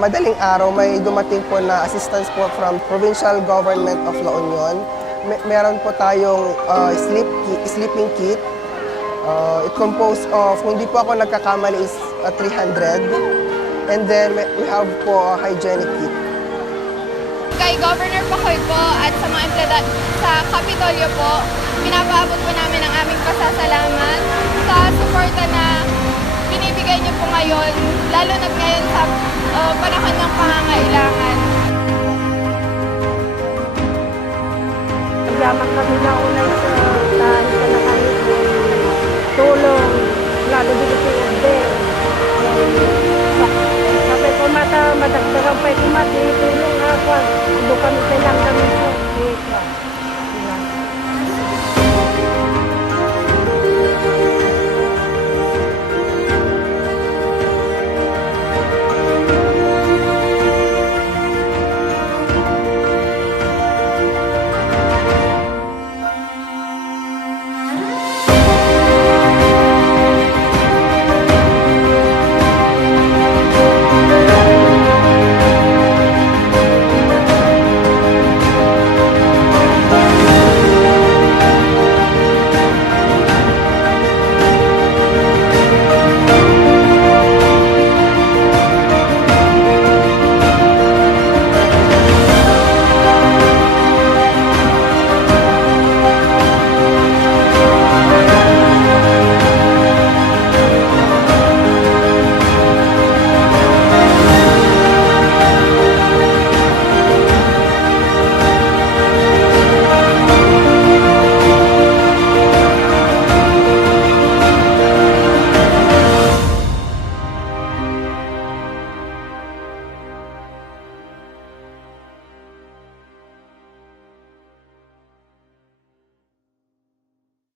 madaling araw may dumating po na assistance po from Provincial Government of La Union. Meron po tayong sleeping kit. It composed of, kung di po ako nagkakamali, is 300. And then we have po a hygienic kit. Kay Governor Pacoy po at sa mga empleyado sa Kapitolyo po, pinapaabot po namin ang aming pasasalamat sa suporta na binibigay niyo po ngayon, lalo na ngayon sa panahon ng pangangailangan. Yaman kami na unay sa tahan sa nakahit tulong, lalo dito sa Ube. Kapag kumata, madagdagan pa kumati, tulong ako. Ando kami sa lang kami sa